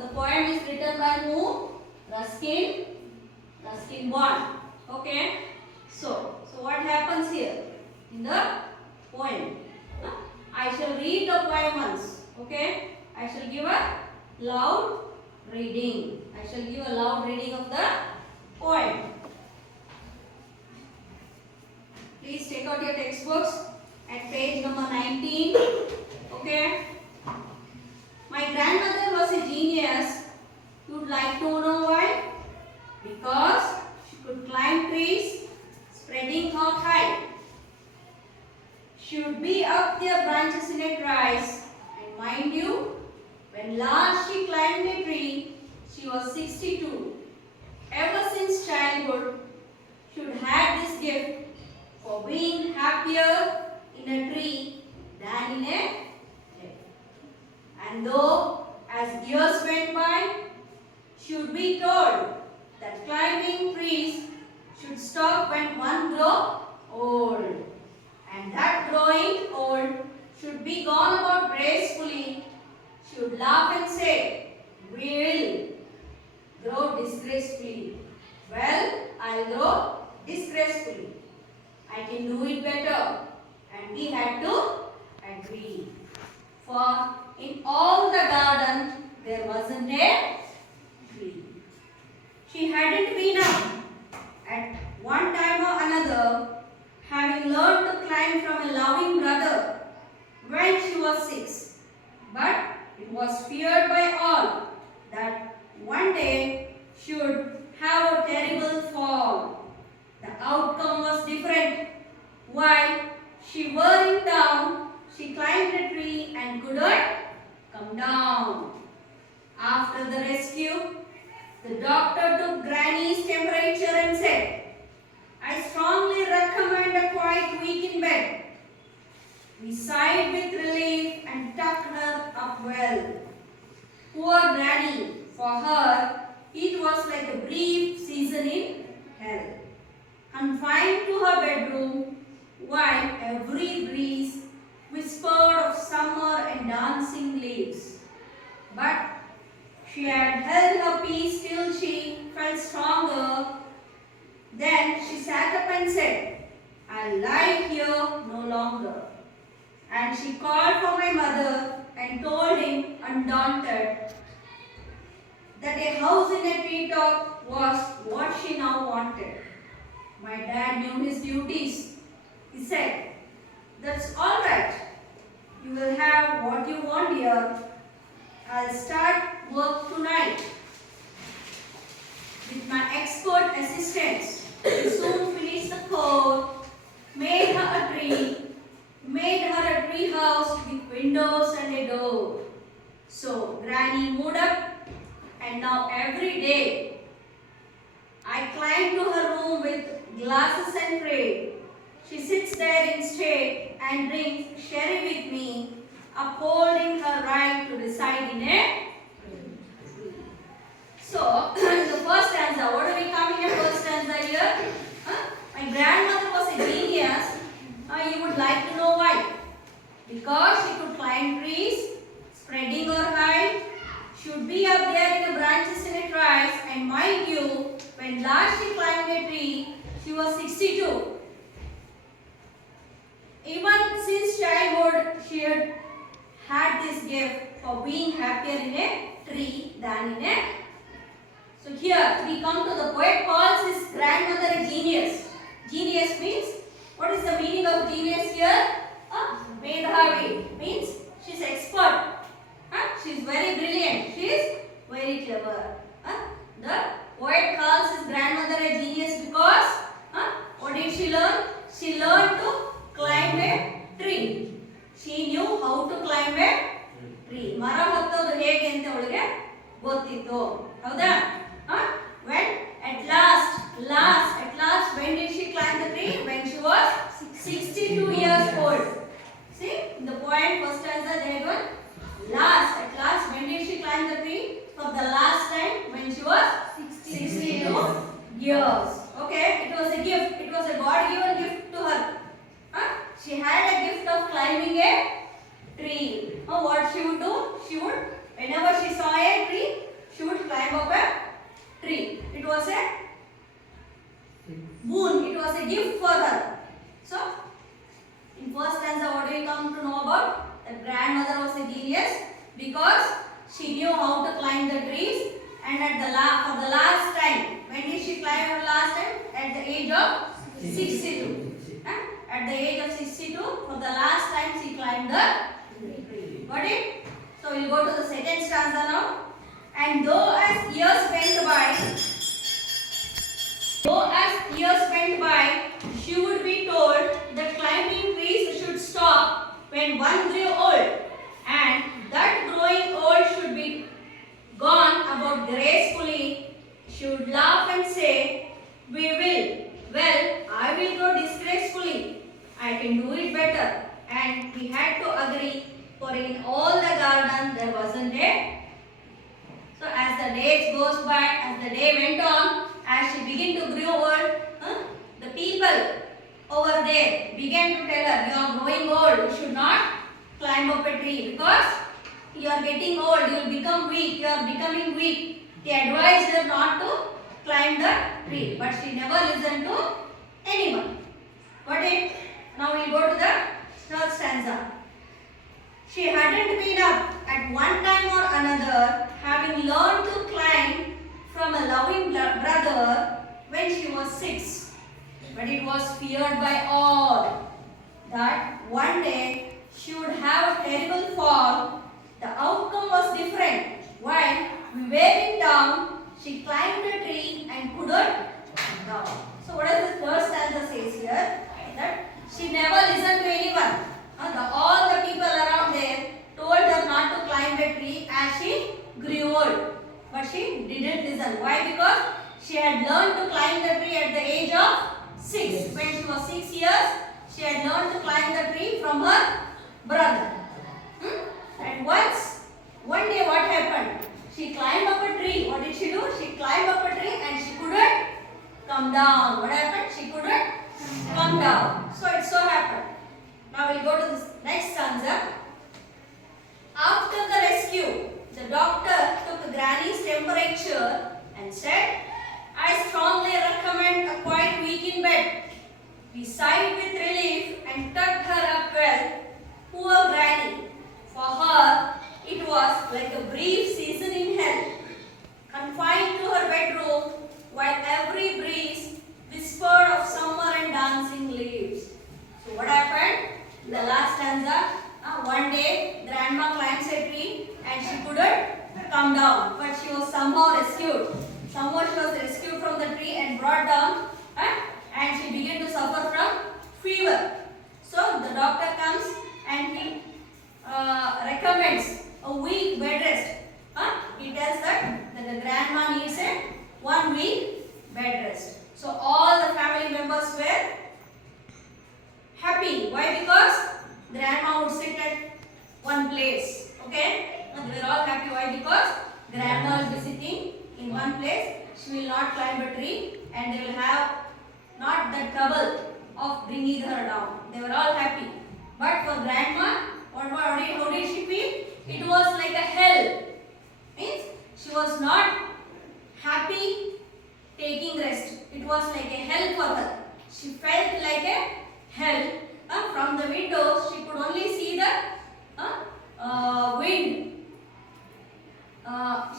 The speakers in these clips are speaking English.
the poem is written by whom? Ruskin. Ruskin 1. Okay. So what happens here in the poem? I shall read the poem once. Okay. I shall give a loud reading. I shall give a loud reading of the poem. Please take out your textbooks at page number 19. Okay. My grandmother was a genius. You would like to know why? Because she could climb trees, spreading her height. She would be up their branches in a trice. And mind you, when last she climbed a tree, she was 62. Ever since childhood, she would have this gift for being happier in a tree than in a hill. And though as years went by, she would be told that climbing trees should stop when one grows old. And that growing old should be gone about gracefully. She would laugh and say, "We will grow disgracefully." Well, I'll grow disgracefully. I can do it better. And we had to agree. For in all the garden, there wasn't a tree. She hadn't been up at one time or another, having learned to climb from a loving brother when she was 6. But it was feared by all that one day she would have a terrible fall. The outcome was different. While she were down, she climbed a tree and couldn't come down. After the rescue, the doctor took Granny's temperature and said, "I strongly recommend a quiet week in bed." We sighed with relief and tucked her up well. Poor Granny, for her, it was like a brief season in hell. Confined to her bedroom, while every breeze whispered of summer and dancing leaves. But she had held her peace till she felt stronger. Then she sat up and said, "I'll lie here no longer." And she called for my mother and told him, undaunted, that a house in a treetop was what she now wanted. My dad knew his duties. He said, "That's all right. You will have what you want here. I'll start work tonight with my expert assistants." We soon finished the code, made her a tree house with windows and a door. So Granny moved up, and now every day I climb to her room with glasses and tray. She sits there in state and drinks sherry with me, upholding her right to reside in a tree. So, the first stanza, what do we come in the first stanza here? My grandmother was a genius. You would like to know why? Because she could climb trees, spreading her height. She would be up there in the branches in a trice. And mind you, when last she climbed a tree, she was 62. Even since childhood, she had this gift for being happier in a tree than in a. So here we come to the poet calls his grandmother a genius. Genius means, what is the meaning of genius here? Medhavi means she's expert. She's very brilliant. She is very clever. The poet calls his grandmother a genius because what did she learn? She learned to climb a tree. She knew how to climb a tree. ಮರ ಹತ್ತೋದು ಹೇಗೆ ಅಂತ ಅವಳಿಗೆ ಗೊತ್ತಿತ್ತು. ಹೌದಾ? When at last when did she climb the tree? When she was 62 years old. See, in the poem first stanza they had one at last when did she climb the tree? For the last time when she was 62 years. Okay, it was a gift. It was a God given gift to her. She had a gift of climbing a tree. What she would do? She would, whenever she saw a tree, because she knew how to climb the trees, and for the last time, when did she climb for the last time? At the age of 62. At the age of 62, for the last time she climbed the tree. Got it? So we'll go to the second stanza now. And though as years went by, she would be told that climbing trees should stop when one grew old, and that growing old should be gone about gracefully. She would laugh and say, "We will. Well, I will go disgracefully. I can do it better." And we had to agree, for in all the garden there wasn't a. So as the days goes by, as the day went on, as she began to grow old, the people over there began to tell her, "You are growing old. You should not climb up a tree because you are getting old. You will become weak. You are becoming weak." They advised her not to climb the tree, but she never listened to anyone. Got it? Now we will go to the third stanza. She hadn't been up at one time or another, having learned to climb from a loving brother when she was 6. But it was feared by all that one day she would have a terrible fall. The outcome was different. While wearing down, she climbed a tree and couldn't come down. So what does the third stanza says here? That she never listened to anyone. All the people around there told her not to climb the tree as she grew old. But she didn't listen. Why? Because she had learned to climb the tree at the age of 6. When she was 6 years, she had learned to climb the tree from her brother. And one day what happened? She climbed up a tree. What did she do? She climbed up a tree and she couldn't come down. What happened? She couldn't come down. So it so happened. Now we'll go to this next stanza. After the rescue, the doctor took Granny's temperature and said, "I strongly recommend a quiet week in bed." We sighed with relief and tucked her up well. Poor Granny. For her, it was like a brief season in hell, confined to her bedroom while every breeze whispered of summer and dancing leaves. So what happened? The last stanza. One day, Grandma climbs a tree and she couldn't come down, but she was somehow rescued. Somehow she was rescued from the tree and brought down, and she began to suffer from fever. So the doctor comes and he recommends a week bed rest. He tells that the grandma needs a 1 week bed rest. So all the family members were happy. Why? Because grandma would sit at one place. Okay? They were all happy. Why? Because grandma will be sitting in one place. She will not climb a tree and they will have not the trouble of bringing her down. They were all happy. But for grandma, how did she feel? It was like a hell. Means she was not happy taking rest. It was like a hell for her. She felt like a hell. From the windows, she could only see the wind.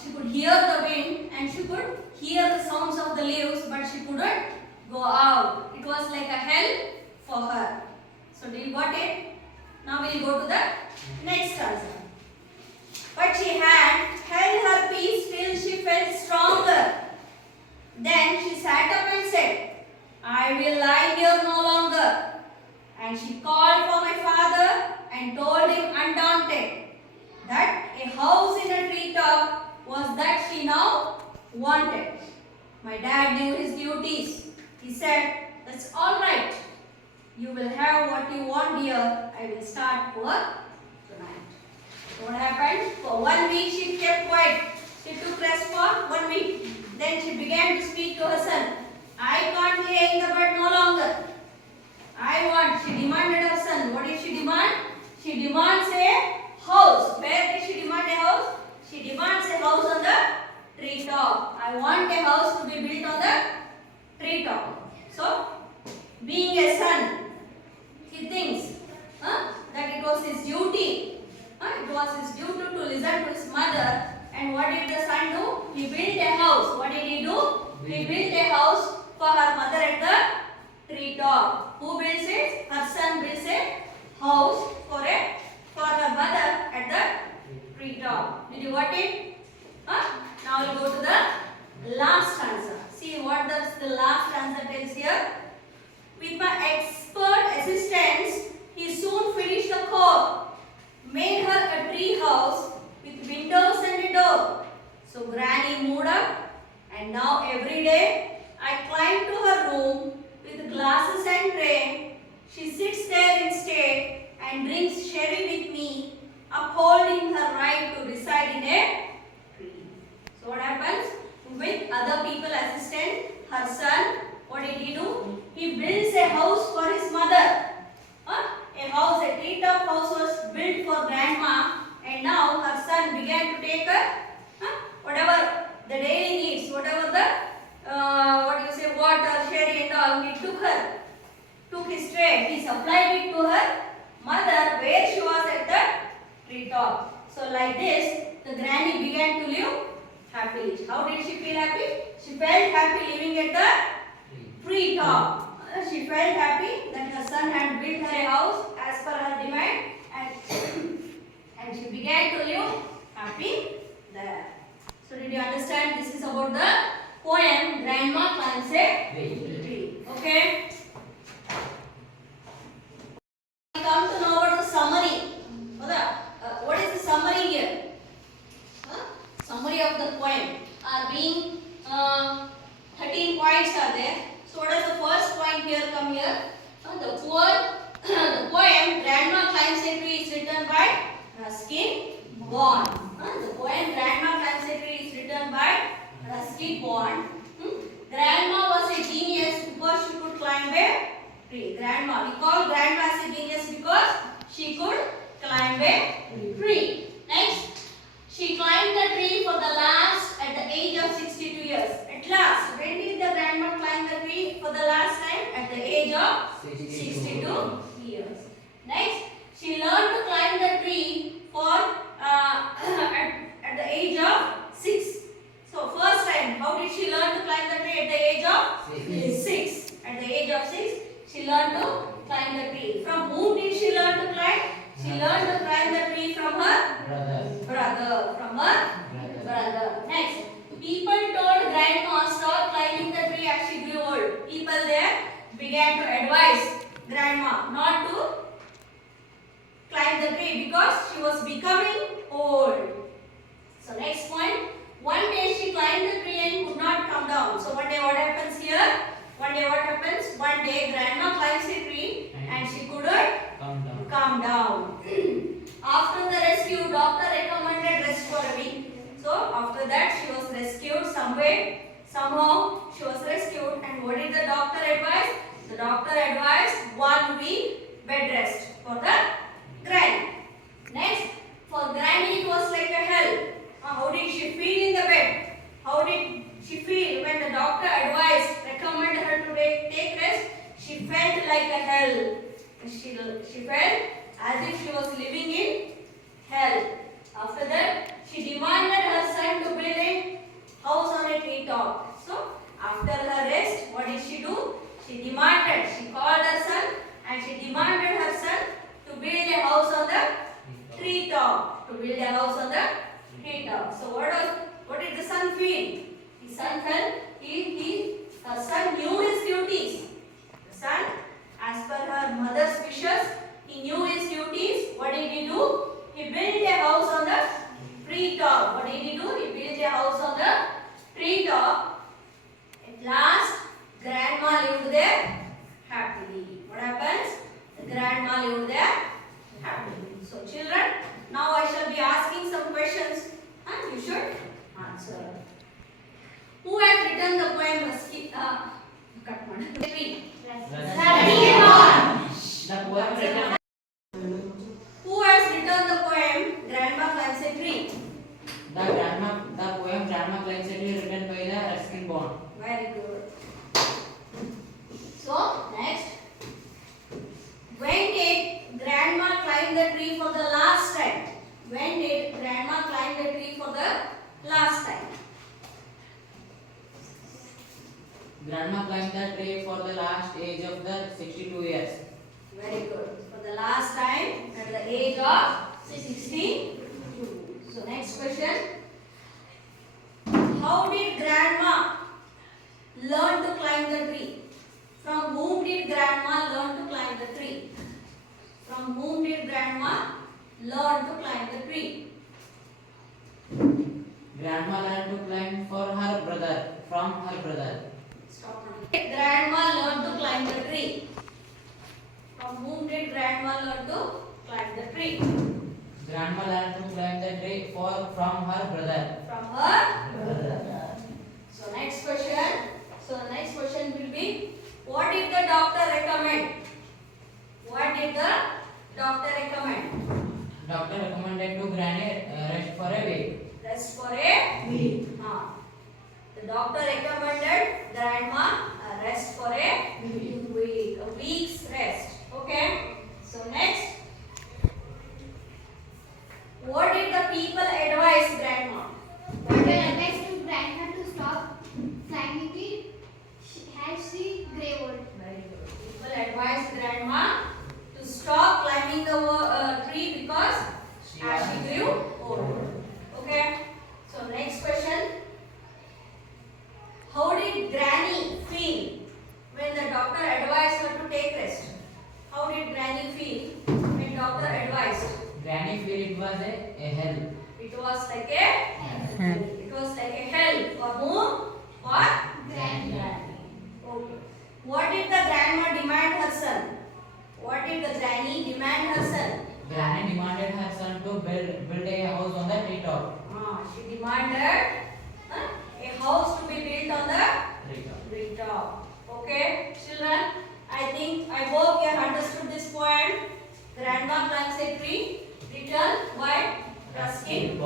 She could hear the wind and she could hear the sounds of the leaves, but she couldn't go out. It was like a hell for her. So, do you got it? Now we will go to the next stanza. But she had held her peace till she felt stronger. Then she sat up and said, "I will lie here no longer." And she called for my father and told him undaunted that a house in a treetop was that she now wanted. My dad knew his duties. He said, "That's all right. You will have what you want, dear. I will start work tonight." So what happened? For 1 week she kept quiet. She took rest for 1 week. Then she began to speak to her son. "I can't lay in the bed no longer. I want," she demanded her son. What did she demand? She demands a house. Where did she demand a house? She demands a house on the treetop. I want a house to be built on the treetop. So, being a son, he thinks that it was his duty It was his duty to listen to his mother. And what did the son do? He built a house. What did he do? He built a house for her mother at the tree top. Who builds it? Her son builds a house for her mother at the tree top. Did you got it? Now we'll go to the last answer. See what the last answer tells here. With my expert assistance, he soon finished the core, made her a tree house with windows and a door. So Granny moved up, and now every day I climb to her room with glasses and tray. She sits there instead and drinks sherry with me, upholding her right to reside in a tree. So what happens? With other people assistant, her son, what did he do? He builds a house for his mother. A house, a treetop house was built for grandma, and now her son began to take her whatever the daily needs, whatever the water, sherry and all, he took his tray, he supplied it to her mother where she was at the treetop. So like this, the granny began to live happily. How did she feel happy? She felt happy living at the treetop. She felt happy that her son had built her a house as per her demand, and she began to live happy there. So did you understand? This is about the poem Grandma Climbs a Tree. Okay. We come to know about the summary. What is the summary here? Summary of the poem are being 13 points are there. So what is the first point here? Come here. The poem Grandma Climbs a Tree is written by Ruskin Bond. The poem Grandma Climbs a Tree is written by Ruskin Bond. Grandma was a genius because she could climb a tree. Grandma. We call Grandma as a genius because she could climb a tree. Next, she climbed the tree for the last at the age of 62 years. At last, when did the grandma climb the tree for the last time? At the age of 62 years. Next, she learned to climb the tree for at the age of 6. So first time, how did she learn to climb the tree? At the age of 6. At the age of 6, she learned to climb the tree. From whom did she learn to climb? She learned to climb the tree from her brother. From her brother. Next, people told grandma stop climbing the tree as she grew old. People there began to advise grandma not to climb the tree because she was becoming old. So next point, one day she climbed the tree and could not come down. So one day what happens here? One day what happens? One day grandma climbs a tree and she couldn't come down. After the rescue, doctor recommended rest for a week. So after that she was rescued somehow she was rescued, and what did the doctor advise? The doctor advised 1 week bed rest for the granny. Next, for granny it was like a hell. How did she feel in the bed? How did she feel when the doctor recommended her to take rest? She felt like a hell. She felt as if she was living in hell. After that, she demanded her son to build a house on a treetop. So, after her rest, what did she do? She called her son and she demanded her son to build a house on the treetop. So, what did the son feel? His son felt, her son knew his duties. The son, as per her mother's wishes, he knew his duties. What did he do? He built a house on the treetop. What did he do? He built a house on the treetop. At last, grandma lived there happily. What happens? The grandma lived there happily. So children, now I shall be asking some questions and you should answer. Who has written the poem Ruskin? Who has written the poem Grandma Climbs a Tree? The poem Grandma Climbs a Tree written by the Ruskin Bond. Very good. So next, when did Grandma climb the tree for the last time? the last time. Grandma climbed the tree for the last age of the 62 years. Very good. For the last time at the age of 62. So next question. How did grandma learn to climb the tree? From whom did grandma learn to climb the tree? From whom did grandma learn to climb the tree? Grandma learned to climb for her brother, from her brother. Stop now. Grandma learned to climb the tree. From whom did grandma learn to climb the tree? Grandma learned to climb the tree from her brother. From her brother. So next question. So the next question will be, what did the doctor recommend? What did the doctor recommend? Doctor recommended to Granny rest for a week. Rest for a week. The doctor recommended grandma rest for a week. A week's rest. Okay. So next, what did the people advise grandma? What They did advised to grandma to stop climbing it as she grew old. Very good. People advised grandma to stop climbing the tree because as she grew old. Okay. So next question. How did Granny feel when the doctor advised her to take rest? How did Granny feel when doctor advised? Granny feel it was a hell. It was like a it was like a hell for whom? For Granny. Okay. What did the grandma demand her son? What did the granny demand her son? Granny demanded her son to build a house on the treetop. She demanded a house to be built on the treetop. Okay, children. I hope you have understood this poem. Grandma climbs a tree, written by Ruskin.